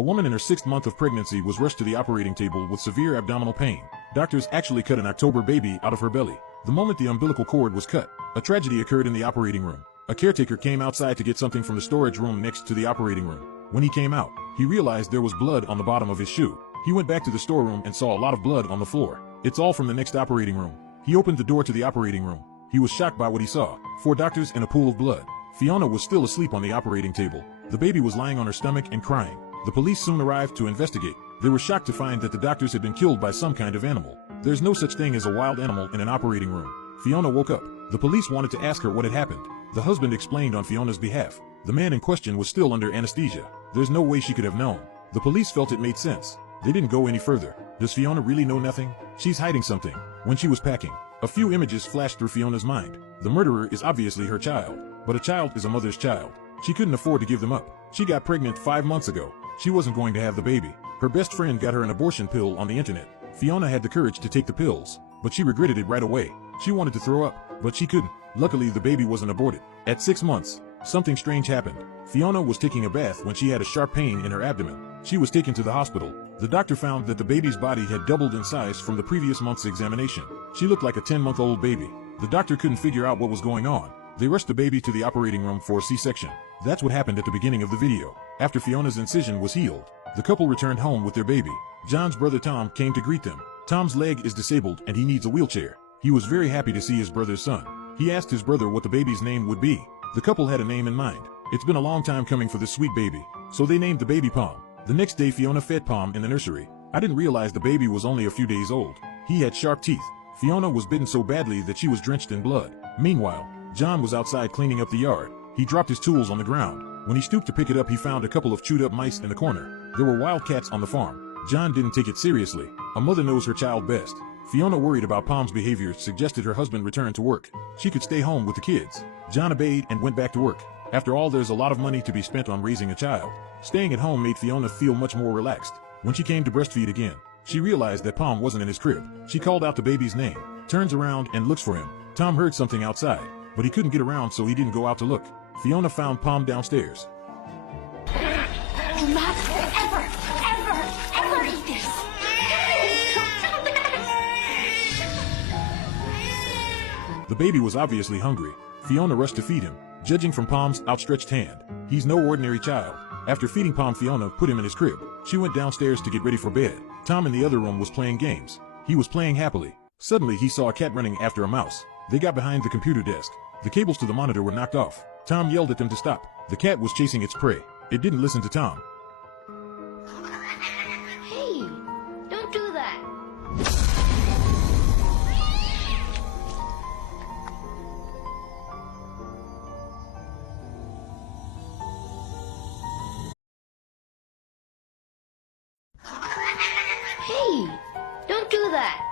A woman in her 6th month of pregnancy was rushed to the operating table with severe abdominal pain. Doctors actually cut an October baby out of her belly. The moment the umbilical cord was cut, a tragedy occurred in the operating room. A caretaker came outside to get something from the storage room next to the operating room. When he came out, he realized there was blood on the bottom of his shoe. He went back to the storeroom and saw a lot of blood on the floor. It's all from the next operating room. He opened the door to the operating room. He was shocked by what he saw. 4 doctors and a pool of blood. Fiona was still asleep on the operating table. The baby was lying on her stomach and crying. The police soon arrived to investigate. They were shocked to find that the doctors had been killed by some kind of animal. There's no such thing as a wild animal in an operating room. Fiona woke up. The police wanted to ask her what had happened. The husband explained on Fiona's behalf. The man in question was still under anesthesia. There's no way she could have known. The police felt it made sense. They didn't go any further. Does Fiona really know nothing? She's hiding something. When she was packing, a few images flashed through Fiona's mind. The murderer is obviously her child, but a child is a mother's child. She couldn't afford to give them up. She got pregnant 5 months ago. She wasn't going to have the baby. Her best friend got her an abortion pill on the internet. Fiona had the courage to take the pills, but she regretted it right away. She wanted to throw up, but she couldn't. Luckily, the baby wasn't aborted. At 6 months, something strange happened. Fiona was taking a bath when she had a sharp pain in her abdomen. She was taken to the hospital. The doctor found that the baby's body had doubled in size from the previous month's examination. She looked like a 10-month-old baby. The doctor couldn't figure out what was going on. They rushed the baby to the operating room for a C-section. That's what happened at the beginning of the video. After Fiona's incision was healed, the couple returned home with their baby. John's brother Tom came to greet them. Tom's leg is disabled and he needs a wheelchair. He was very happy to see his brother's son. He asked his brother what the baby's name would be. The couple had a name in mind. It's been a long time coming for this sweet baby, so they named the baby Palm. The next day Fiona fed Palm in the nursery. I didn't realize the baby was only a few days old. He had sharp teeth. Fiona was bitten so badly that she was drenched in blood. Meanwhile, John was outside cleaning up the yard. He dropped his tools on the ground. When he stooped to pick it up, he found a couple of chewed up mice in the corner. There were wild cats on the farm. John didn't take it seriously. A mother knows her child best. Fiona, worried about Palm's behavior, suggested her husband return to work. She could stay home with the kids. John obeyed and went back to work. After all, there's a lot of money to be spent on raising a child. Staying at home made Fiona feel much more relaxed. When she came to breastfeed again, she realized that Palm wasn't in his crib. She called out the baby's name, turns around and looks for him. Tom heard something outside, but he couldn't get around, so he didn't go out to look. Fiona found Palm downstairs. Do not ever eat this. The baby was obviously hungry. Fiona rushed to feed him, judging from Palm's outstretched hand. He's no ordinary child. After feeding Palm, Fiona put him in his crib. She went downstairs to get ready for bed. Tom in the other room was playing games. He was playing happily. Suddenly he saw a cat running after a mouse. They got behind the computer desk. The cables to the monitor were knocked off. Tom yelled at them to stop. The cat was chasing its prey. It didn't listen to Tom. Hey, don't do that. Hey, don't do that.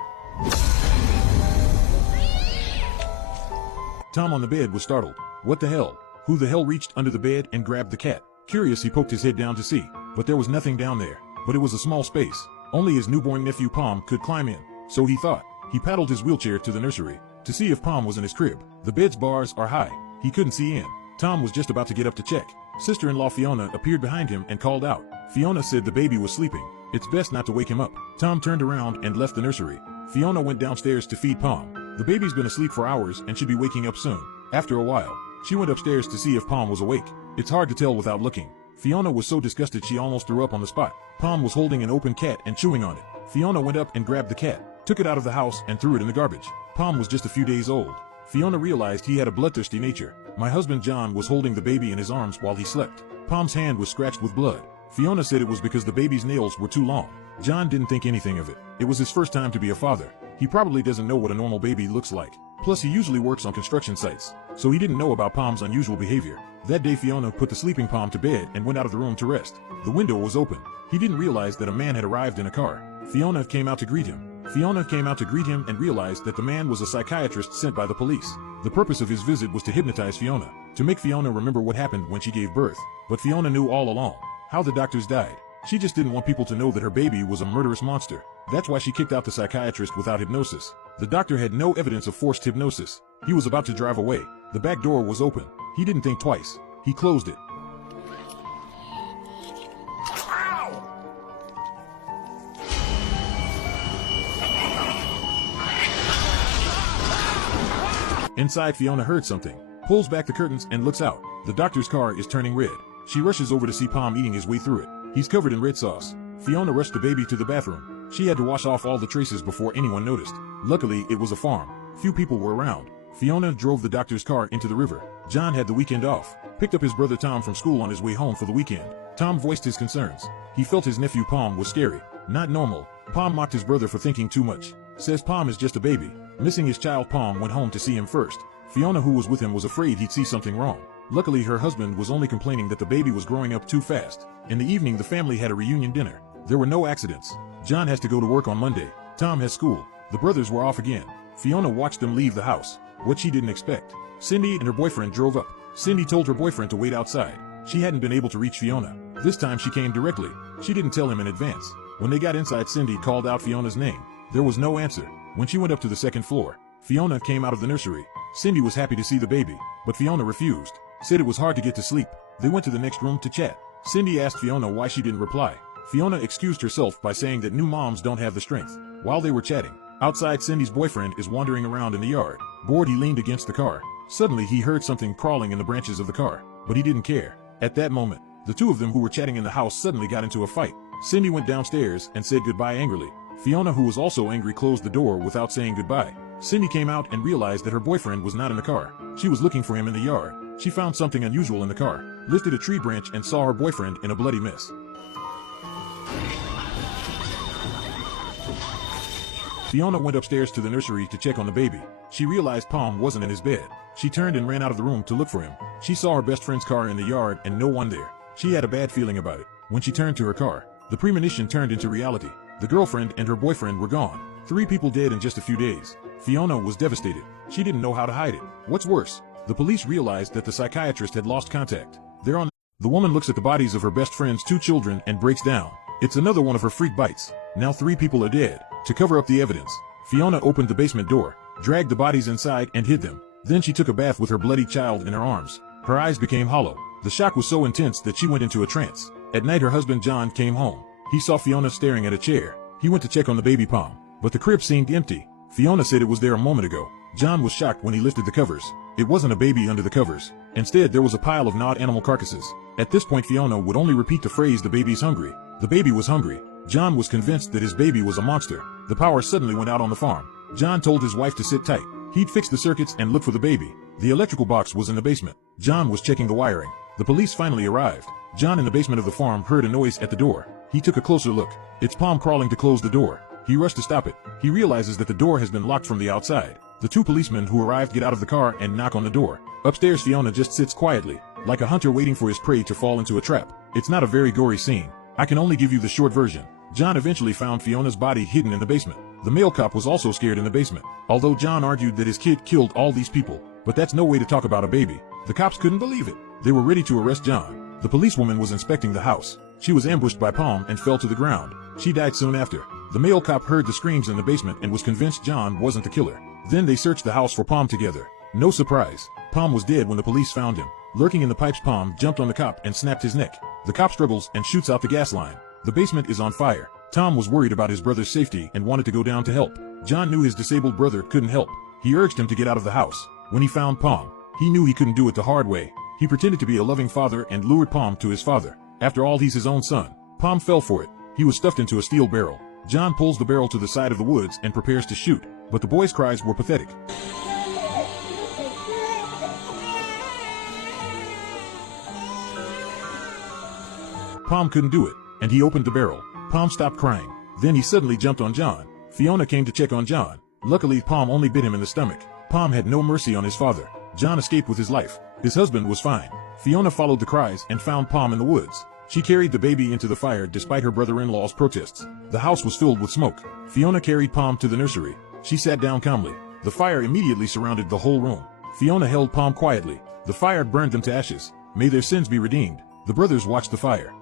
Tom on the bed was startled. What the hell? Who the hell reached under the bed and grabbed the cat? Curious, he poked his head down to see, but there was nothing down there. But it was a small space. Only his newborn nephew Palm could climb in. So he thought. He paddled his wheelchair to the nursery to see if Palm was in his crib. The bed's bars are high. He couldn't see in. Tom was just about to get up to check. Sister-in-law Fiona appeared behind him and called out. Fiona said the baby was sleeping. It's best not to wake him up. Tom turned around and left the nursery. Fiona went downstairs to feed Palm. The baby's been asleep for hours and should be waking up soon. After a while, she went upstairs to see if Palm was awake. It's hard to tell without looking. Fiona was so disgusted she almost threw up on the spot. Palm was holding an open cat and chewing on it. Fiona went up and grabbed the cat, took it out of the house and threw it in the garbage. Palm was just a few days old. Fiona realized he had a bloodthirsty nature. My husband John was holding the baby in his arms while he slept. Palm's hand was scratched with blood. Fiona said it was because the baby's nails were too long. John didn't think anything of it. It was his first time to be a father. He probably doesn't know what a normal baby looks like. Plus, he usually works on construction sites, so he didn't know about Palm's unusual behavior. That day, Fiona put the sleeping Palm to bed and went out of the room to rest. The window was open. He didn't realize that a man had arrived in a car. Fiona came out to greet him. And realized that the man was a psychiatrist sent by the police. The purpose of his visit was to hypnotize Fiona, to make Fiona remember what happened when she gave birth. But Fiona knew all along how the doctors died. She just didn't want people to know that her baby was a murderous monster. That's why she kicked out the psychiatrist without hypnosis. The doctor had no evidence of forced hypnosis. He was about to drive away. The back door was open. He didn't think twice. He closed it. Ow! Inside, Fiona heard something, pulls back the curtains and looks out. The doctor's car is turning red. She rushes over to see Palm eating his way through it. He's covered in red sauce. Fiona rushed the baby to the bathroom. She had to wash off all the traces before anyone noticed. Luckily, it was a farm. Few people were around. Fiona drove the doctor's car into the river. John had the weekend off, picked up his brother Tom from school on his way home for the weekend. Tom voiced his concerns. He felt his nephew Palm was scary, not normal. Palm mocked his brother for thinking too much. Says Palm is just a baby. Missing his child, Palm went home to see him first. Fiona, who was with him, was afraid he'd see something wrong. Luckily, her husband was only complaining that the baby was growing up too fast. In the evening, the family had a reunion dinner. There were no accidents. John has to go to work on Monday. Tom has school. The brothers were off again. Fiona watched them leave the house. What she didn't expect. Cindy and her boyfriend drove up. Cindy told her boyfriend to wait outside. She hadn't been able to reach Fiona. This time she came directly. She didn't tell him in advance. When they got inside, Cindy called out Fiona's name. There was no answer. When she went up to the second floor, Fiona came out of the nursery. Cindy was happy to see the baby, but Fiona refused. Said it was hard to get to sleep. They went to the next room to chat. Cindy asked Fiona why she didn't reply. Fiona excused herself by saying that new moms don't have the strength. While they were chatting, outside, Cindy's boyfriend is wandering around in the yard. Bored, he leaned against the car. Suddenly, he heard something crawling in the branches of the car, but he didn't care. At that moment, the two of them who were chatting in the house suddenly got into a fight. Cindy went downstairs and said goodbye angrily. Fiona, who was also angry, closed the door without saying goodbye. Cindy came out and realized that her boyfriend was not in the car. She was looking for him in the yard. She found something unusual in the car, lifted a tree branch and saw her boyfriend in a bloody mess. Fiona went upstairs to the nursery to check on the baby. She realized Palm wasn't in his bed. She turned and ran out of the room to look for him. She saw her best friend's car in the yard and no one there. She had a bad feeling about it. When she turned to her car, the premonition turned into reality. The girlfriend and her boyfriend were gone. 3 people dead in just a few days. Fiona was devastated. She didn't know how to hide it. What's worse, the police realized that the psychiatrist had lost contact. They're on. The woman looks at the bodies of her best friend's 2 children and breaks down. It's another one of her freak bites. Now 3 people are dead. To cover up the evidence, Fiona opened the basement door, dragged the bodies inside and hid them. Then she took a bath with her bloody child in her arms. Her eyes became hollow. The shock was so intense that she went into a trance. At night, her husband John came home. He saw Fiona staring at a chair. He went to check on the baby Palm, but the crib seemed empty. Fiona said it was there a moment ago. John was shocked when he lifted the covers. It wasn't a baby under the covers. Instead, there was a pile of gnawed animal carcasses. At this point, Fiona would only repeat the phrase, "The baby's hungry." The baby was hungry. John was convinced that his baby was a monster. The power suddenly went out on the farm. John told his wife to sit tight. He'd fix the circuits and look for the baby. The electrical box was in the basement. John was checking the wiring. The police finally arrived. John, in the basement of the farm, heard a noise at the door. He took a closer look. It's Palm crawling to close the door. He rushed to stop it. He realizes that the door has been locked from the outside. The 2 policemen who arrived get out of the car and knock on the door. Upstairs, Fiona just sits quietly, like a hunter waiting for his prey to fall into a trap. It's not a very gory scene. I can only give you the short version. John eventually found Fiona's body hidden in the basement. The male cop was also scared in the basement, although John argued that his kid killed all these people. But that's no way to talk about a baby. The cops couldn't believe it. They were ready to arrest John. The policewoman was inspecting the house. She was ambushed by Palm and fell to the ground. She died soon after. The male cop heard the screams in the basement and was convinced John wasn't the killer. Then they searched the house for Palm together. No surprise, Palm was dead when the police found him. Lurking in the pipes, Palm jumped on the cop and snapped his neck. The cop struggles and shoots out the gas line. The basement is on fire. Tom was worried about his brother's safety and wanted to go down to help. John knew his disabled brother couldn't help. He urged him to get out of the house. When he found Palm, he knew he couldn't do it the hard way. He pretended to be a loving father and lured Palm to his father. After all, he's his own son. Palm fell for it. He was stuffed into a steel barrel. John pulls the barrel to the side of the woods and prepares to shoot, but the boy's cries were pathetic. Palm couldn't do it, and he opened the barrel. Palm stopped crying. Then he suddenly jumped on John. Fiona came to check on John. Luckily, Palm only bit him in the stomach. Palm had no mercy on his father. John escaped with his life. His husband was fine. Fiona followed the cries and found Palm in the woods. She carried the baby into the fire despite her brother-in-law's protests. The house was filled with smoke. Fiona carried Palm to the nursery. She sat down calmly. The fire immediately surrounded the whole room. Fiona held Palm quietly. The fire burned them to ashes. May their sins be redeemed. The brothers watched the fire.